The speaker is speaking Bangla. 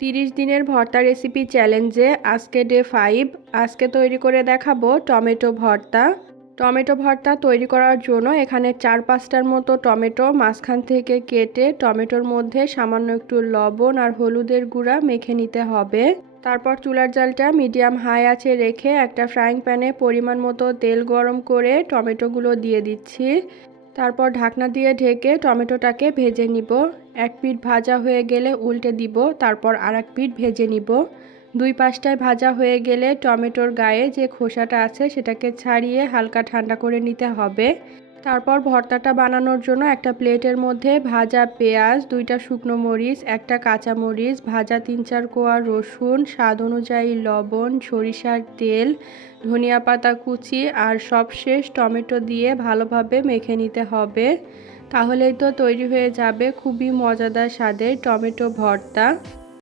30 দিনের ভর্তা রেসিপি চ্যালেঞ্জে আজকে ডে 5। আজকে তৈরি করে দেখাবো টমেটো ভর্তা। টমেটো ভর্তা তৈরি করার জন্য এখানে 4-5টার মতো টমেটো মাঝখান থেকে কেটে টমেটোর মধ্যে সামান্য একটু লবণ আর হলুদের গুঁড়া মেখে নিতে হবে। তারপর চুলার জালটা মিডিয়াম হাই আঁচে রেখে একটা ফ্রাইং প্যানে পরিমাণ মতো তেল গরম করে টমেটোগুলো দিয়ে দিচ্ছি। তারপর ঢাকনা দিয়ে ঢেকে টমেটোটাকে ভেজে নিব। এক পিঠ ভাজা হয়ে গেলে উল্টে দিব, তারপর আরেক পিঠ ভেজে নিব। দুই পাশটায় ভাজা হয়ে গেলে টমেটোর গায়ে যে খোসাটা আছে সেটাকে ছাড়িয়ে হালকা ঠান্ডা করে নিতে হবে। তারপর ভর্তাটা বানানোর জন্য একটা প্লেটের মধ্যে ভাজা পেঁয়াজ, 2টা শুকনো মরিচ, একটা কাঁচা মরিচ, ভাজা 3-4 কোয়া রসুন, স্বাদ অনুযায়ী লবণ, সরিষার তেল, ধনিয়া পাতা কুচি আর সবশেষ টমেটো দিয়ে ভালোভাবে মেখে নিতে হবে। তাহলেই তো তৈরি হয়ে যাবে খুবই মজাদার স্বাদের টমেটো ভর্তা।